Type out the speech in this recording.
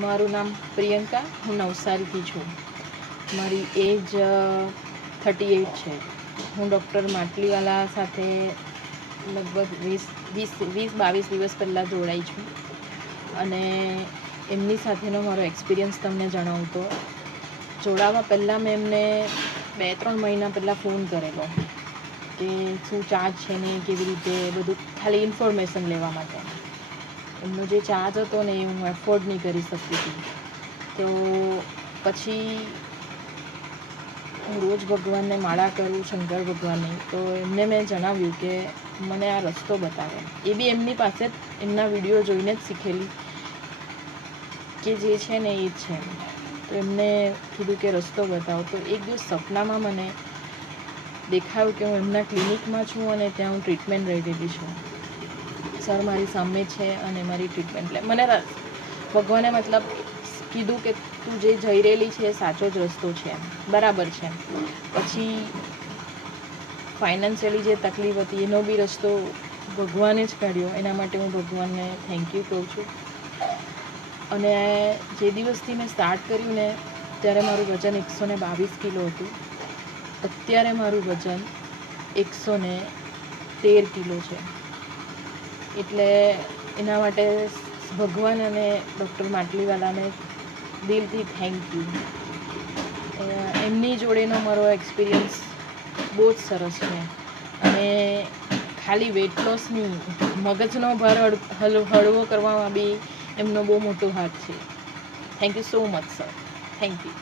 મારું નામ પ્રિયંકા, હું નવસારીથી છું. મારી એજ 38 છે. હું ડૉક્ટર માટલીવાલા સાથે લગભગ 20-22 દિવસ પહેલાં જોડાઈ છું અને એમની સાથેનો મારો એક્સપિરિયન્સ તમને જણાવું તો જોડાવા પહેલાં મેં એમને 2-3 મહિના પહેલાં ફોન કરેલો કે શું ચાર્જ છે ને કેવી રીતે બધું, ખાલી ઇન્ફોર્મેશન લેવા માટે. એમનો જે ચાર્જ હતો ને એ હું એફોર્ડ નહીં કરી શકતી હતી. તો પછી હું રોજ ભગવાનને માળા કરું, શંકર ભગવાનની. તો એમને મેં જણાવ્યું કે મને આ રસ્તો બતાવે. એ બી એમની પાસે જ એમના વિડીયો જોઈને જ શીખેલી કે જે છે ને એ જ છે. તો એમને કીધું કે રસ્તો બતાવો. તો એક દિવસ સપનામાં મને દેખાયું કે હું એમના ક્લિનિકમાં છું અને ત્યાં હું ટ્રીટમેન્ટ લઈ રહેલી છું. સર મારી સામે છે અને મારી ટ્રીટમેન્ટ મને ભગવાને મતલબ કીધું કે તું જે જઈ રહેલી છે એ સાચો જ રસ્તો છે, બરાબર છે. પછી ફાઇનાન્શિયલી જે તકલીફ હતી એનો બી રસ્તો ભગવાને જ કાઢ્યો. એના માટે હું ભગવાનને થેન્ક યુ કહું છું. અને જે દિવસથી મેં સ્ટાર્ટ કર્યું ને ત્યારે મારું વજન 122 કિલો હતું. અત્યારે મારું વજન 113 કિલો છે. એટલે એના માટે ભગવાન અને ડૉક્ટર માટલીવાલાને દિલથી થેન્ક યુ. એમની જોડેનો મારો એક્સપિરિયન્સ બહુ જ સરસ છે. અને ખાલી વેટ લોસ નહીં, મગજનો ભાર હળવો કરવામાં બી એમનો બહુ મોટો હાથ છે. Thank you so much sir. Thank you.